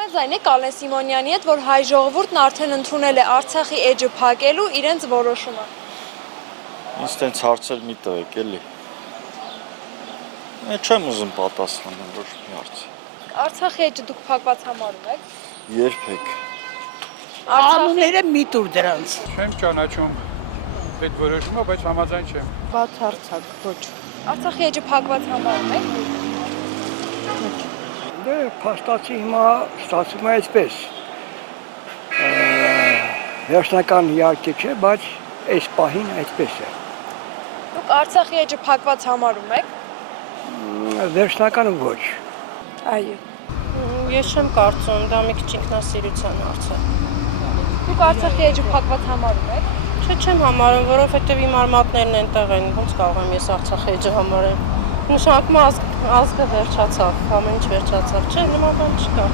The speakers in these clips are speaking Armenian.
Համաձայն եք Ալեն Սիմոնյանի հետ, որ հայ ժողովուրդն արդեն ընդունել է Արցախի էջը փակելու իրենց որոշումը։ Ինձ տենց հարցեր մի տվեք էլի։ Չեմ ուզում պատասխանել ոչ մի հարց։ Արցախի էջը դուք փակված համարում եք։ Երբեք։ Անունները մի տուր դրանց։ Չեմ ճանաչում այդ որոշումը, բայց համաձայն չեմ։ Բացարձակ, ոչ։ Արցախի էջը փակված համարում եք։ Դե փաստացի հիմա ստացվում է այսպես։ Վերջնական իհարկե չէ, բայց այս պահին այսպես է։ Դուք Արցախի էջը փակված համարում եք։ Վերջնականը ոչ։ Այո։ Ես չեմ կարծում, դա մի քիչ ինքնասիրության հարց է։ Դուք Արցախի էջը փակված համարում եք։ Չեմ համարում, որովհետև իմ արմատներն այնտեղ են, ոնց կարող եմ ես Արցախի էջը համարել։ Նշանակում է ազգը վերջացավ, ամեն ինչ վերջացավ, չէ, նման բան չկա։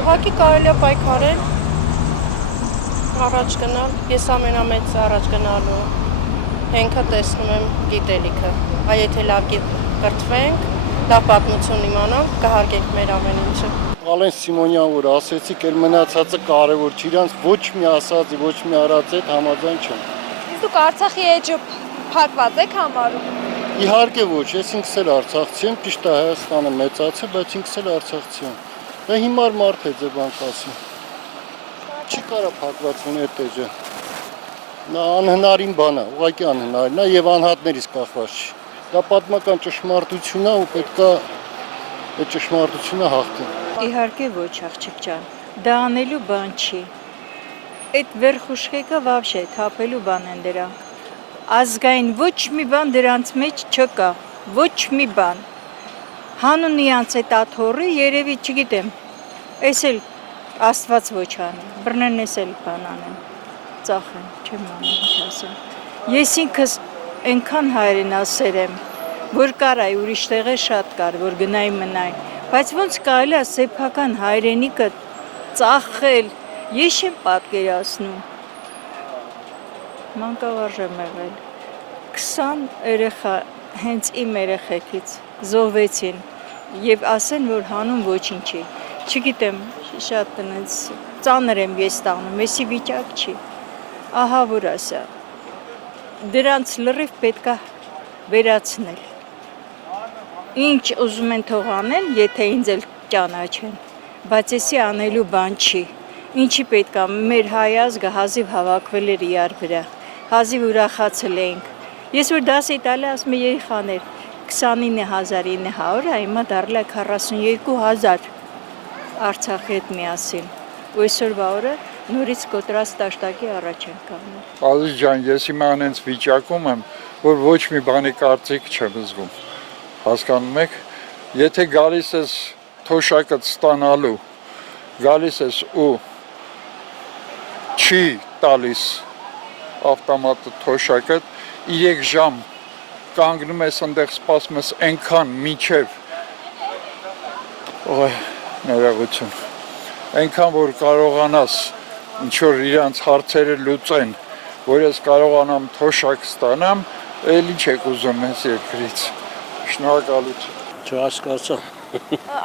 Ուղղակի կարելի է պայքարել, առաջ գնալ, ես ամենամեծ առաջ գնալու հենքը տեսնում եմ գիտելիքը, այ եթե լավ կրթվենք, լավ պատմություն իմանանք, կհարգենք մեր ամեն ինչը։ Ալեն Սիմոնյան որ ասեցիք, էլ մնացածը կարևոր չի, իրանց ոչ մի ասածի, ոչ մի արածի հետ համաձայն չեմ։ Իսկ դուք Արցախի էջը փակված եք համարում։ Իհարկե ոչ, ես ինքս էլ արցախցի եմ, ճիշտ է Հայաստանը մեծացել, բայց ինքս էլ արցախցի եմ։ Դա հիմար մարդ է ձեր բան կասի։ Չի կարա փակված ունի այդ էջը։ Նա անհնարին բան է, ուղղակի անհնարին է եւ անհատներից կախված չի։ Դա պատմական ճշմարտություն է ու պետք է այդ ճշմարտությունը հաղթի։ Իհարկե ոչ, աղջիկ ջան, դա անելու բան չի։ Այդ վերխուշկեկը վաբշե թափելու բան են դրանք։ Ազգային ոչ մի բան դրանց մեջ չկա, ոչ մի բան։ Հանուն իրանց այդ աթոռը երևի չգիտեմ, էս էլ Աստված ոչ անի, բռնեն էս էլ բան անեն, ծախեն, չեմ անում ինչ ասեմ։ Ես ինքս այնքան հայրենասեր եմ, որ կար այ ուրիշ տեղը շատ կար, որ գնայի մնայի, բայց ոնց կարելի է սեփական հայրենիքը ծախել, ես չեմ պատկերացնում։ Մանկավարժ եմ եղել, 20 երեխա հենց իմ երեխեքից զոհվեցին եւ ասեն, որ հանուն ոչինչի, չգիտեմ, շատ տնից ծանր եմ ես տանում, էսի վիճակ չի, ահա որ ասա, դրանց լրիվ պետք է վերացնել, ինչ ուզում են թող անեն, եթե ինձ էլ ճանաչեն, բայց էսի անելու բան չի, ինչի պետք է մեր հայ ազգը հազիվ հավաքվել էր իրար վրա, հազիվ ուրախացել էինք, ես որ դասի տալի ասում եմ երեխաներ, 29900, հիմա դառել է 42000 Արցախի հետ միասին, ու այսօրվա օրը նորից կոտրած տաշտակի առաջ են կանգնել։ Ազիզ ջան, ես հիմա անենց վիճակում եմ, որ ոչ մի բանի կարծիք չեմ զգում։ Հասկանում եք, եթե գալիս ես թոշակը ստանալու, գալիս ես ու չի տալիս ավտոմատը թոշակը, 3 ժամ կանգնում ես այնտեղ սպասում ես այնքան միջև ներողություն, այնքան որ կարողանաս ինչ որ իրանց հարցերը լուծեն, որ ես կարողանամ թոշակ ստանամ, էլ ինչ եք ուզում ես երկրից։ Շնորհակալություն։ Չհասկացա։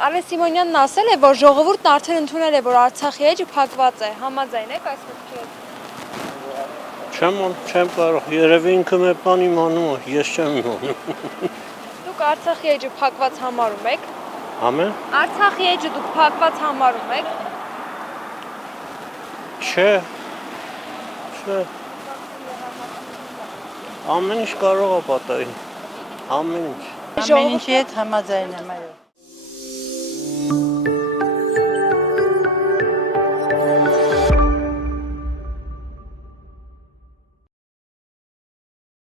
Ալեն Սիմոնյանն ասել է, որ ժողովուրդն արդեն ընդունել է, որ Արցախի էջը փակված է։ Համաձայն եք այս մտքի հետ։ Չեմ կարող, երևի ինքը մեր բան իմանում է, ես չեմ իմանում։ Դուք Արցախի էջը փակված համարում եք։ Ամեն։ Արցախի էջը դուք փակված համարում եք։ Չէ։ Ամեն ինչ կարող է պատահի։ Ամեն ինչ։ Ամեն ինչի հետ համաձայն եմ, այո։